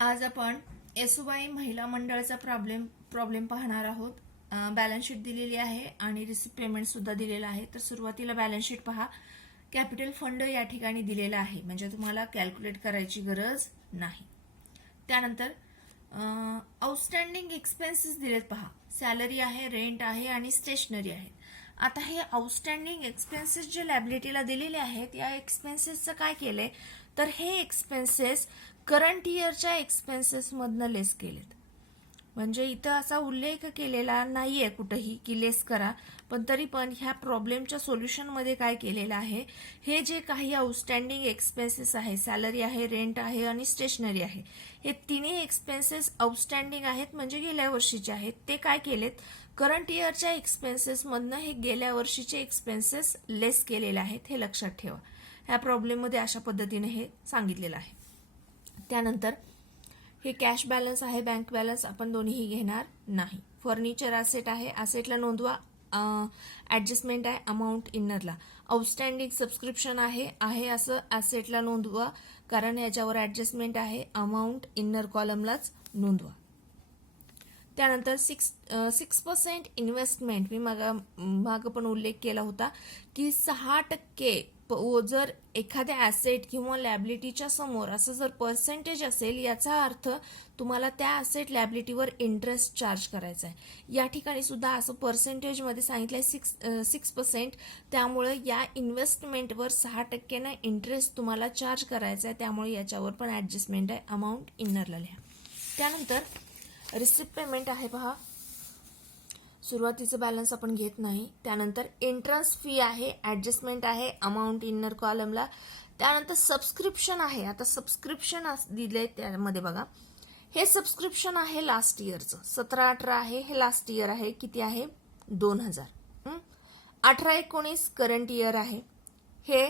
आज आपण येसुबाई महिला मंडळाचा प्रॉब्लेम पाहणार आहोत. बॅलन्स शीट दिलेली आहे आणि रिसिप्ट पेमेंट सुद्धा दिलेला आहे. तर सुरुवातीला बॅलन्स शीट पहा. कॅपिटल फंड या ठिकाणी दिलेला आहे, म्हणजे तुम्हाला कॅल्क्युलेट करायची गरज नाही. त्यानंतर आउटस्टँडिंग एक्सपेन्सेस दिलेत पहा. सॅलरी आहे, रेंट आहे आणि स्टेशनरी आहे. आता हे आउटस्टँडिंग एक्सपेन्सेस जे लॅबिलिटीला दिलेले आहेत, या एक्सपेन्सेसचं काय केलंय तर हे एक्सपेन्सेस करंट इयरच्या एक्सपेन्सेस मधनं लेस केलेत. म्हणजे इथं असा उल्लेख केलेला नाहीये कुठेही की लेस करा, पण तरी पण ह्या प्रॉब्लेमच्या सोल्युशनमध्ये काय केलेलं आहे, हे जे काही आउटस्टँडिंग एक्सपेन्सेस आहे, सॅलरी आहे, रेंट आहे आणि स्टेशनरी आहे, हे तिन्ही एक्सपेन्सेस आउटस्टँडिंग आहेत, म्हणजे गेल्या वर्षीचे आहेत. ते काय केलेत, करंट इयरच्या एक्सपेन्सेस मधनं हे गेल्या वर्षीचे एक्सपेन्सेस लेस केलेले आहेत. हे लक्षात ठेवा. ह्या प्रॉब्लेममध्ये अशा पद्धतीने हे सांगितलेलं आहे. त्यानंतर हे कॅश बॅलन्स आहे, बँक बॅलन्स आपण दोन्हीही घेणार नाही. फर्निचर ॲसेट आहे, ॲसेटला नोंदवा. ॲडजस्टमेंट आहे अमाऊंट इनरला. आउटस्टँडिंग सबस्क्रिप्शन आहे असं ॲसेटला नोंदवा, कारण याच्यावर ॲडजस्टमेंट आहे. अमाऊंट इनर कॉलमलाच नोंदवा. त्यानंतर 6% इन्व्हेस्टमेंट, मी मागं पण उल्लेख केला होता की 6% जर एखाद्या ॲसेट किंवा लॅबिलिटीच्या समोर असं जर पर्सेंटेज असेल, याचा अर्थ तुम्हाला त्या ॲसेट लॅबिलिटीवर इंटरेस्ट चार्ज करायचा आहे. या ठिकाणी सुद्धा असं पर्सेंटेजमध्ये सांगितलंय 6%. त्यामुळे या इन्व्हेस्टमेंटवर 6% इंटरेस्ट तुम्हाला चार्ज करायचा आहे. त्यामुळे याच्यावर पण ॲडजस्टमेंट आहे, अमाऊंट इनरला लिहा. त्यानंतर रिसिप्ट पेमेंट आहे पहा. सुरुवातीचं बॅलन्स आपण घेत नाही. त्यानंतर एंट्रन्स फी आहे, ॲडजस्टमेंट आहे अमाऊंट इनर कॉलमला. त्यानंतर सबस्क्रिप्शन आहे. आता सबस्क्रिप्शन दिले त्यामध्ये बघा, हे सबस्क्रिप्शन आहे लास्ट इयरचं. 17-18 आहे, हे लास्ट इयर आहे. किती आहे, 2000. 18-19 करंट इयर आहे. हे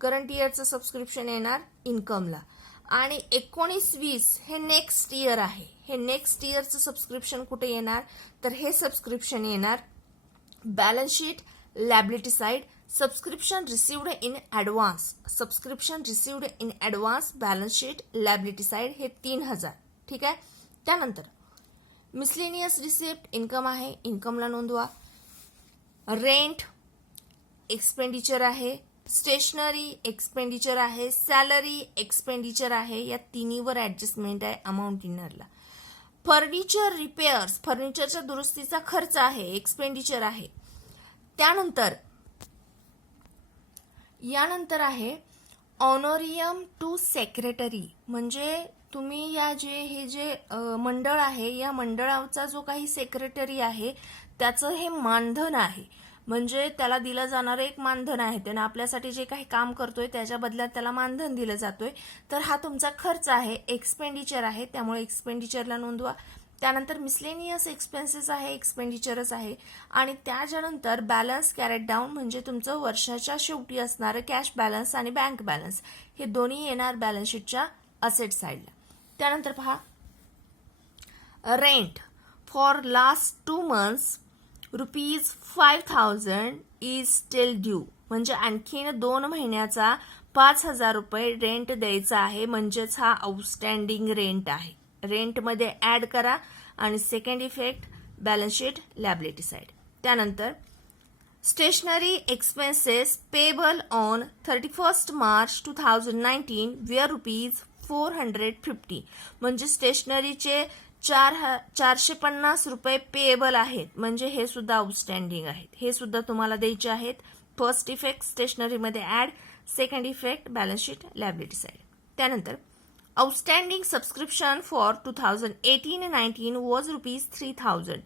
करंट इयरचं सबस्क्रिप्शन येणार इन्कमला. आणि 19-20 हे नेक्स्ट इयर आहे. हे नेक्स्ट इयरचं सबस्क्रिप्शन कुठे येणार तर हे सबस्क्रिप्शन येणार balance sheet liability side. Subscription received in advance, subscription received in advance balance sheet liability side, हे 3000. ठीक आहे. त्यानंतर मिसलेनियस रिसिप्ट इन्कम आहे, इन्कमला नोंदवा. रेंट एक्सपेंडिचर आहे, स्टेशनरी एक्सपेंडिचर आहे, सॅलरी एक्सपेंडिचर आहे. या तिन्हीवर ॲडजस्टमेंट आहे अमाऊंट इनरला. फर्निचर रिपेअर्स, फर्निचरच्या दुरुस्तीचा खर्च आहे, एक्सपेंडिचर आहे. यानंतर आहे ऑनोरियम टू सेक्रेटरी, म्हणजे तुम्ही हे जे मंडळ आहे, या मंडळाचा जो काही सेक्रेटरी आहे त्याचं हे मानधन आहे. म्हणजे त्याला दिलं जाणारं एक मानधन आहे. त्यानं आपल्यासाठी जे काही काम करतोय त्याच्या बदल्यात त्याला मानधन दिलं जातोय. तर हा तुमचा खर्च आहे, एक्सपेंडिचर आहे, त्यामुळे एक्सपेंडिचरला नोंदवा. त्यानंतर मिसलेनियस एक्सपेन्सेस आहे, एक्सपेंडिचरच आहे. आणि त्याच्यानंतर बॅलन्स कॅरेट डाऊन, म्हणजे तुमचं वर्षाच्या शेवटी असणारं कॅश बॅलन्स आणि बँक बॅलन्स, हे दोन्ही येणार बॅलन्स शीटच्या असेट साईडला. त्यानंतर पहा, rent for last 2 months ₹5,000 is still due, म्हणजे आणखीन 2 महिन्याचा 5,000 रुपये रेंट द्यायचा आहे. म्हणजेच हा आउटस्टँडिंग रेंट आहे. रेंटमध्ये ॲड करा आणि second effect balance sheet liability side. त्यानंतर stationery expenses payable on 31 March 2019 were ₹450, म्हणजे स्टेशनरीचे 450 रुपये पेएबल आहेत, म्हणजे हे सुद्धा आउटस्टँडिंग आहेत. हे सुद्धा तुम्हाला द्यायचे आहेत. फर्स्ट इफेक्ट स्टेशनरीमध्ये add, second effect balance sheet liability side. त्यानंतर आउटस्टँडिंग सबस्क्रिप्शन फॉर 2018-19 वॉज ₹3,000.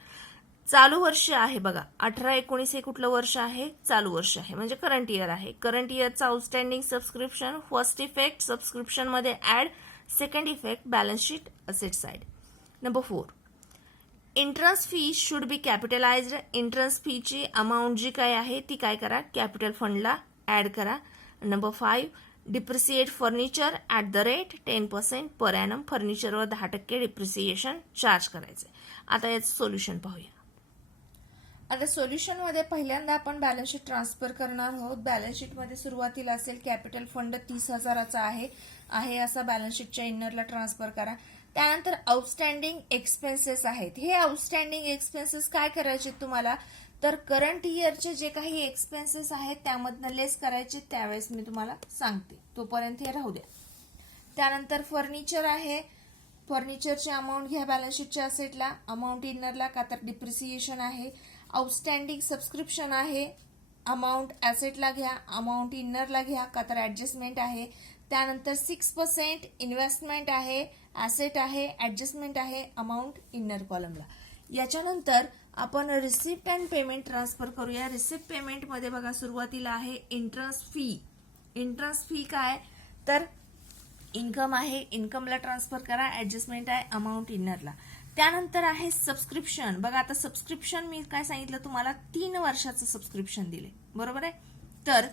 चालू वर्ष आहे बघा, 18-19 हे कुठलं वर्ष आहे, चालू वर्ष आहे, म्हणजे करंट इयर आहे. करंट इयरचा outstanding subscription, first effect subscription मध्ये add, second effect balance sheet asset side. Number 4, entrance fee should be capitalised. Entrance फीची अमाऊंट जी काय आहे ती काय करा, कॅपिटल फंडला ॲड करा. Number 5, depreciate furniture at the rate 10% per annum. फर्निचरवर 10% डिप्रिसिएशन चार्ज करायचं. आता याचं सोल्युशन पाहूया. आता सोल्युशनमध्ये पहिल्यांदा आपण बॅलन्स शीट ट्रान्सफर करणार आहोत. बॅलन्स शीटमध्ये सुरुवातीला असेल कॅपिटल फंड 30,000चा आहे असा बॅलन्स शीटच्या इनरला ट्रान्सफर करा. त्यानंतर आउटस्टँडिंग एक्सपेन्सेस आहेत. हे आउटस्टँडिंग एक्सपेन्सेस काय करायचे तुम्हाला, तर करंट इयरचे जे काही एक्सपेन्सेस आहेत त्यामधनं लेस करायचे, त्यावेळेस मी तुम्हाला सांगते, तोपर्यंत हे राहू द्या. त्यानंतर फर्निचर आहे. फर्निचरचे अमाऊंट घ्या बॅलन्स शीटच्या असेटला, अमाऊंट इनरला, का तर डिप्रिसिएशन आहे. आउटस्टँडिंग सबस्क्रिप्शन आहे, अमाऊंट ॲसेटला घ्या, अमाऊंट इनरला घ्या, का तर ॲडजस्टमेंट आहे. त्यानंतर 6% इन्व्हेस्टमेंट आहे, ॲसेट आहे, ॲडजस्टमेंट आहे, अमाऊंट इनर कॉलमला. याच्यानंतर आपण रिसिप्ट अँड पेमेंट ट्रान्सफर करूया. रिसिप्ट पेमेंटमध्ये बघा सुरुवातीला आहे इंटरेस्ट फी. इंटरेस्ट फी काय, तर इन्कम आहे, इन्कमला ट्रान्सफर करा, ॲडजस्टमेंट आहे, अमाऊंट इनरला. त्यानंतर आहे सबस्क्रिप्शन. बघा आता सबस्क्रिप्शन मी काय सांगितलं तुम्हाला, 3 वर्षाचं सबस्क्रिप्शन दिले, बरोबर आहे. तर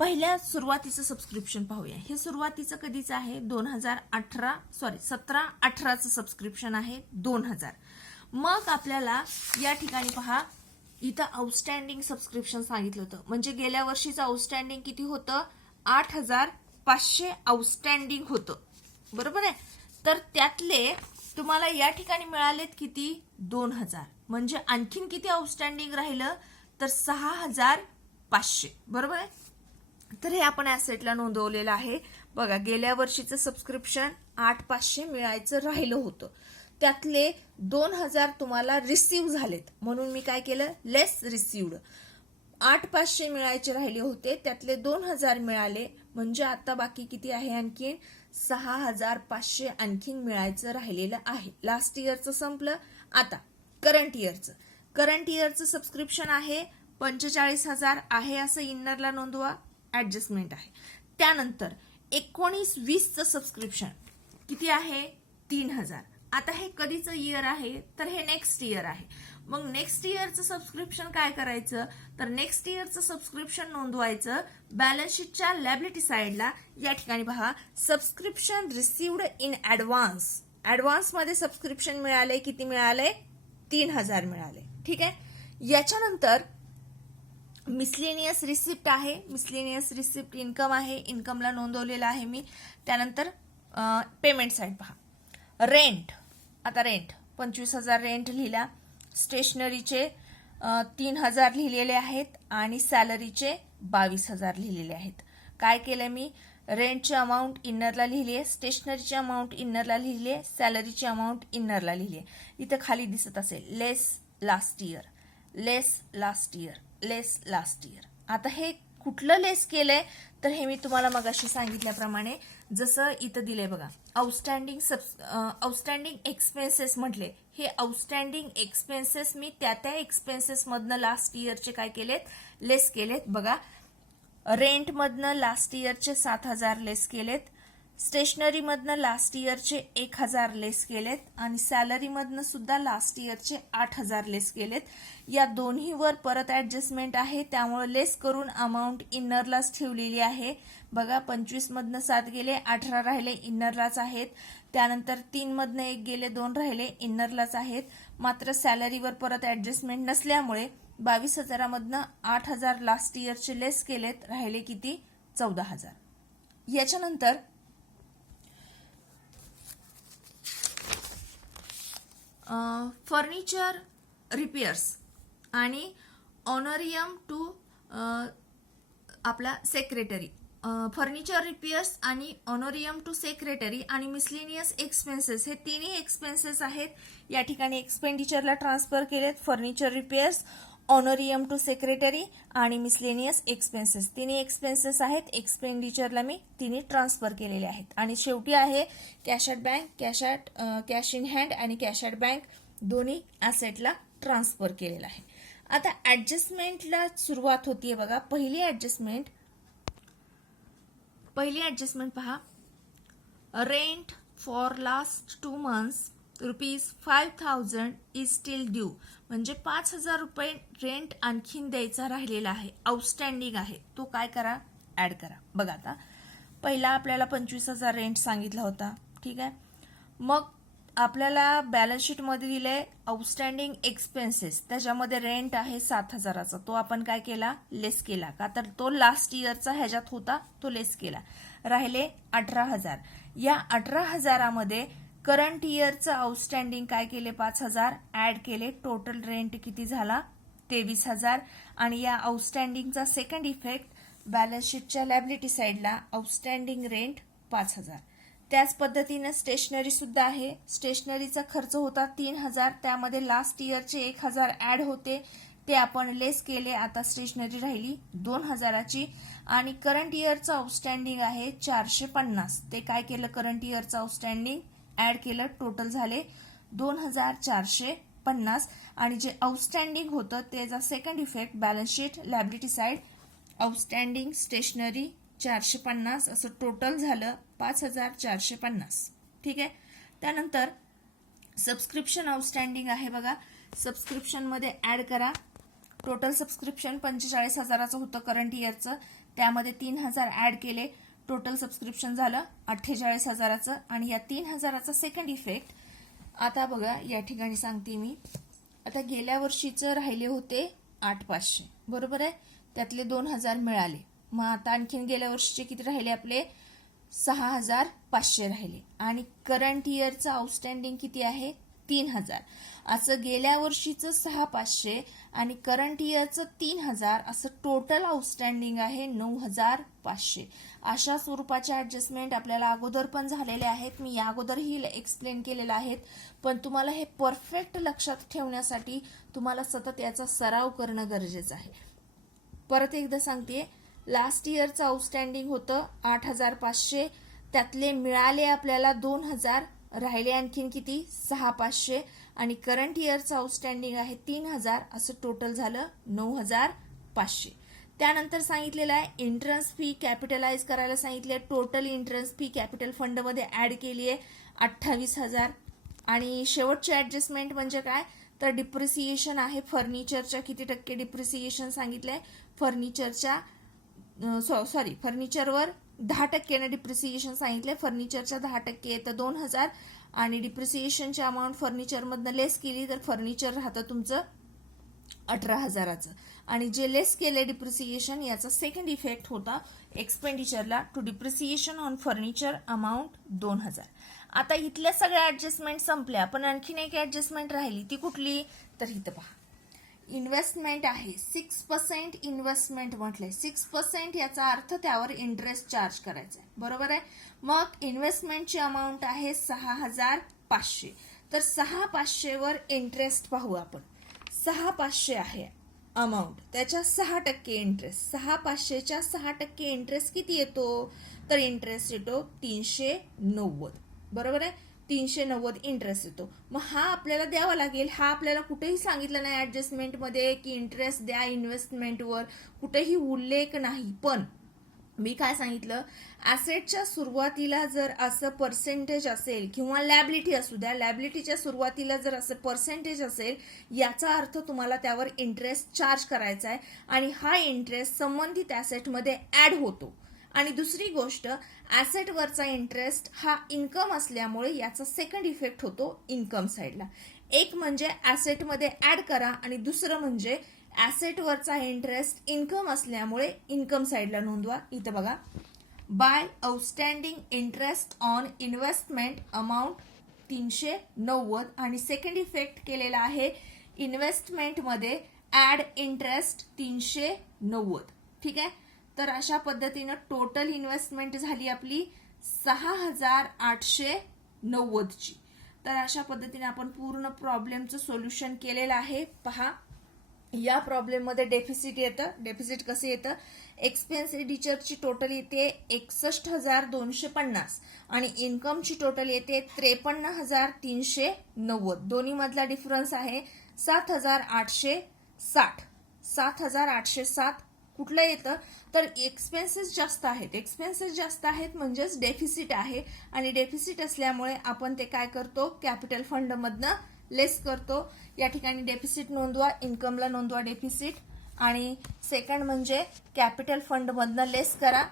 पहिल्या सुरुवातीचं सबस्क्रिप्शन पाहूया. हे सुरुवातीचं कधीचं आहे, 17-18चं सबस्क्रिप्शन आहे, 2000. मग आपल्याला या ठिकाणी पहा, इथं आउटस्टँडिंग सबस्क्रिप्शन सांगितलं होतं, म्हणजे गेल्या वर्षीचं आउटस्टँडिंग किती होतं, 8500 आउटस्टँडिंग होतं, बरोबर आहे. तर त्यातले तुम्हाला या ठिकाणी मिळालेत किती, 2000. म्हणजे आणखीन किती आउटस्टँडिंग राहिलं, तर 6500, बरोबर आहे. तर हे आपण ॲसेटला नोंदवलेलं आहे. बघा गेल्या वर्षीचं सबस्क्रिप्शन 8500 मिळायचं राहिलं होतं, त्यातले 2000 तुम्हाला रिसीव्ह झालेत, म्हणून मी काय केलं, लेस रिसीव्ड. 8500 मिळायचे राहिले होते, त्यातले 2000 मिळाले, म्हणजे आता बाकी किती आहे, आणखीन 6500 आणखीन मिळायचं राहिलेलं आहे. लास्ट इयरचं संपलं. आता करंट इयरचं सबस्क्रिप्शन आहे 45,000 आहे, असं इनरला नोंदवा, ॲडजस्टमेंट आहे. त्यानंतर 19-20चं सबस्क्रिप्शन किती आहे, 3000. आता हे कधीचं इयर आहे, तर हे नेक्स्ट इयर आहे. मग नेक्स्ट इयरचं सबस्क्रिप्शन काय करायचं, तर नेक्स्ट इयरचं सबस्क्रिप्शन नोंदवायचं बॅलन्स शीटच्या लॅबिलिटी साइडला. या ठिकाणी पहा, सबस्क्रिप्शन रिसिव्ड इन ऍडव्हान्स. ऍडव्हान्समध्ये सबस्क्रिप्शन मिळाले, किती मिळाले, 3000 मिळाले, ठीक आहे. याच्यानंतर मिसलेनियस रिसिप्ट आहे. मिसलेनियस रिसिप्ट इन्कम आहे, इन्कमला नोंदवलेला आहे मी. त्यानंतर पेमेंट साइड पहा, रेंट. आता रेंट 25,000 रेंट लिहिला, स्टेशनरीचे 3000 लिहिलेले आहेत आणि सॅलरीचे 22,000 लिहिलेले आहेत. काय केलं मी, रेंटची अमाऊंट इनरला लिहिली आहे, स्टेशनरीची अमाऊंट इनरला लिहिली आहे, सॅलरीची अमाऊंट इनरला लिहिली आहे. इथं खाली दिसत असेल लेस लास्ट इयर, लेस लास्ट इयर, लेस लास्ट इयर. आता हे कुठलं लेस केलंय, तर हे मी तुम्हाला मगाशी सांगितल्याप्रमाणे जसं इथं दिलंय बघा, आउटस्टँडिंग एक्सपेन्सेस म्हटले. हे आउटस्टँडिंग एक्सपेन्सेस मी त्या एक्सपेन्सेस मधनं लास्ट इयरचे काय केलेत, लेस केलेत. बघा रेंट मधनं लास्ट इयरचे 7000 लेस केलेत, स्टेशनरी मधनं लास्ट इयरचे 1000 लेस केलेत आणि सॅलरी मधनं सुद्धा लास्ट इयरचे 8000 लेस केलेत. या दोन्हीवर परत ऍडजस्टमेंट आहे, त्यामुळे लेस करून अमाऊंट इनरलाच ठेवलेली आहे. बघा 25 मधनं 7 गेले, 18 राहिले, इनरलाच आहेत. त्यानंतर 3 मधनं 1 गेले, 2 राहिले, इनरलाच आहेत. मात्र सॅलरीवर परत ऍडजस्टमेंट नसल्यामुळे 22,000 मधनं 8000 लास्ट इयरचे लेस केलेत, राहिले किती, 14,000. याच्यानंतर फर्निचर रिपेअर्स आणि ऑनरियम टू आपला सेक्रेटरी. फर्निचर रिपेअर्स आणि ऑनरियम टू सेक्रेटरी आणि मिसलेनियस एक्सपेन्सेस हे तिन्ही एक्सपेन्सेस आहेत. या ठिकाणी एक्सपेंडिचरला ट्रान्सफर केलेत. फर्निचर रिपेअर्स, ऑनरियम टू सेक्रेटरी आणि मिसलेनियस एक्सपेन्सेस, तिन्ही एक्सपेन्सेस आहेत. एक्सपेंडिचरला मी तिन्ही ट्रान्सफर केलेले आहेत. आणि शेवटी आहे cash at bank, cash in hand आणि कॅश ॲट बँक दोन्ही ॲसेटला ट्रान्सफर केलेला आहे. आता ऍडजस्टमेंटला सुरुवात होतीये बघा. पहिली ऍडजस्टमेंट पहा, rent for last 2 months ₹5,000 is steel due. म्हणजे 5,000 रुपये रेंट आणखीन द्यायचा राहिलेला आहे, आउटस्टँडिंग आहे. तो काय करा, ऍड करा. बघा आता पहिला आपल्याला 25,000 रेंट सांगितला होता, ठीक आहे. मग आपल्याला बॅलन्स शीट मध्ये दिले आउटस्टँडिंग एक्सपेन्सेस, त्याच्यामध्ये रेंट आहे 7,000चा. तो आपण काय केला, लेस केला, का तर तो लास्ट इयरचा ह्याच्यात होता, तो लेस केला. राहिले 18,000. या 18,000मध्ये करंट इयरचं आउटस्टँडिंग काय केले 5,000 ऍड केले, टोटल रेंट किती झाला 23,000. आणि या आउटस्टँडिंगचा सेकंड इफेक्ट बॅलन्स शीटच्या लॅबिलिटी साईडला आउटस्टँडिंग रेंट 5,000. त्याच पद्धतीने स्टेशनरी सुद्धा आहे. स्टेशनरीचा खर्च होता 3,000, त्यामध्ये लास्ट इयरचे 1,000 ऍड होते, ते आपण लेस केले. आता स्टेशनरी राहिली 2,000ची. आणि करंट इयरचं आउटस्टँडिंग आहे 450. ते काय केलं, करंट इयरचं आउटस्टँडिंग ऍड केलं, टोटल झाले 2,450. आणि जे आउटस्टँडिंग होतं त्याचा second effect balance sheet liability side outstanding stationery 450 असं टोटल झालं 5,450. ठीक आहे. त्यानंतर सबस्क्रिप्शन आउटस्टँडिंग आहे बघा. सबस्क्रिप्शन मध्ये ऍड करा. टोटल सबस्क्रिप्शन 45,000चं होतं करंट इयरचं, त्यामध्ये 3,000 ऍड केले, टोटल सबस्क्रिप्शन झालं 48,000चं. आणि या 3,000चा सेकंड इफेक्ट आता बघा या ठिकाणी सांगते मी. आता गेल्या वर्षीचं राहिले होते 8,500 बरोबर आहे, त्यातले 2,000 मिळाले. मग आता आणखीन गेल्या वर्षीचे किती राहिले आपले 6,500 राहिले. आणि करंट इयरचं आउटस्टँडिंग किती आहे 3,000. असं गेल्या वर्षीचं 6,500 आणि करंट इयरचं 3,000 असं टोटल आउटस्टँडिंग आहे 9,500. अशा स्वरूपाचे ऍडजस्टमेंट आपल्याला अगोदर पण झालेले आहेत, मी या अगोदरही एक्सप्लेन केलेले आहेत. पण तुम्हाला हे परफेक्ट लक्षात ठेवण्यासाठी तुम्हाला सतत याचा सराव करणं गरजेचं आहे. परत एकदा सांगते, लास्ट इयरचं आउटस्टँडिंग होतं 8,500, त्यातले मिळाले आपल्याला 2,000, राहिले आणखीन किती 6,500. आणि करंट इयरचं आउटस्टँडिंग आहे 3,000 असं टोटल झालं 9,500. त्यानंतर सांगितलेलं आहे एंट्रन्स फी कॅपिटलाइज करायला सांगितले. Total entrance fee capital fund मध्ये ऍड केली आहे 28,000. आणि शेवटचे ऍडजस्टमेंट म्हणजे काय तर डिप्रिसिएशन आहे. फर्निचरच्या किती टक्के डिप्रिसिएशन सांगितलंय, फर्निचरच्या फर्निचरवर 10% डिप्रिसिएशन सांगितले. फर्निचरच्या 10% येतं 2,000 आणि डिप्रिसिएशनची अमाऊंट फर्निचरमधनं लेस केली तर फर्निचर राहतं तुमचं 18,000चं. आणि जे लेस केले डिप्रिसिएशन याचा सेकंड इफेक्ट होता एक्सपेंडिचरला to depreciation on furniture amount 2,000. आता इथल्या सगळ्या ऍडजस्टमेंट संपल्या, पण आणखीन एक ऍडजस्टमेंट राहिली, ती कुठली तर इथं पहा. इन्व्हेस्टमेंट आहे 6% इन्व्हेस्टमेंट म्हटलंय. 6% याचा अर्थ त्यावर इंटरेस्ट चार्ज करायचा आहे बरोबर आहे. मग इन्व्हेस्टमेंटची अमाऊंट आहे 6,500. तर 6,500 वर इंटरेस्ट पाहू आपण. 6,500 आहे अमाऊंट, त्याच्या 6% इंटरेस्ट. 6,500च्या 6% इंटरेस्ट किती येतो तर इंटरेस्ट येतो 390 बरोबर आहे. 390 इंटरेस्ट येतो. मग हा आपल्याला द्यावा लागेल. हा आपल्याला कुठेही सांगितलं नाही ऍडजस्टमेंटमध्ये की इंटरेस्ट द्या इन्व्हेस्टमेंटवर, कुठेही उल्लेख नाही. पण मी काय सांगितलं, ऍसेटच्या सुरुवातीला जर असं पर्सेंटेज असेल किंवा लॅबिलिटी असू द्या, लॅबिलिटीच्या सुरुवातीला जर असं पर्सेंटेज असेल याचा अर्थ तुम्हाला त्यावर इंटरेस्ट चार्ज करायचा आहे आणि हा इंटरेस्ट संबंधित ऍसेटमध्ये ऍड होतो. आणि दुसरी गोष्ट ऍसेटवरचा इंटरेस्ट हा इन्कम असल्यामुळे याचा सेकंड इफेक्ट होतो इन्कम साईडला. एक म्हणजे ऍसेटमध्ये ऍड करा आणि दुसरं म्हणजे ऍसेटवरचा इंटरेस्ट इन्कम असल्यामुळे इन्कम साईडला नोंदवा. इथं बघा, by outstanding interest on investment amount 390 आणि सेकंड इफेक्ट केलेला आहे इन्व्हेस्टमेंटमध्ये ऍड इंटरेस्ट 390. ठीक आहे. तर अशा पद्धतीनं टोटल इन्व्हेस्टमेंट झाली आपली 6,890ची. तर अशा पद्धतीने आपण पूर्ण प्रॉब्लेमचं सोल्युशन केलेलं आहे. पहा, या प्रॉब्लेम मध्ये डेफिसिट येतं. डेफिसिट कसं येतं, एक्सपेंडिचरची टोटल येते 61,250 आणि इन्कमची टोटल येते 53,390. दोन्ही मधला डिफरन्स आहे 7,860. 7,860 कुठलं येतं तर एक्सपेन्सेस जास्त आहेत. एक्सपेन्सेस जास्त आहेत म्हणजेच डेफिसिट आहे आणि डेफिसिट असल्यामुळे आपण ते काय करतो कॅपिटल फंड मधनं लेस करतो. या ठिकाणी डेफिसिट नोंदवा, इन्कमला नोंदवा डेफिसिट. आणि सेकंड म्हणजे कॅपिटल फंड मधनं लेस करा.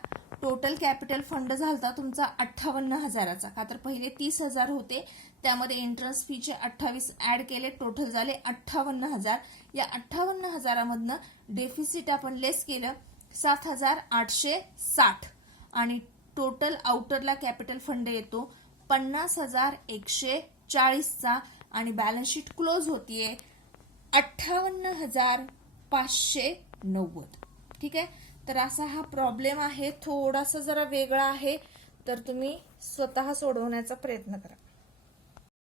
टोटल कॅपिटल फंड झाला तुमचा 58,000चा, का तर पहिले 30,000 होते, त्यामध्ये इंटरेस्ट फीचे 28 ऍड केले, टोटल झाले 58,000. या 58,000मधनं डेफिसिट आपण लेस केलं 7,860 आणि टोटल आउटरला कॅपिटल फंड येतो 50,140चा आणि बॅलन्स शीट क्लोज होतीये 58,590. ठीक आहे, तर असा हा प्रॉब्लेम आहे, थोडासा जरा वेगळा आहे, तर तुम्ही स्वतः सोडवण्याचा प्रयत्न करा.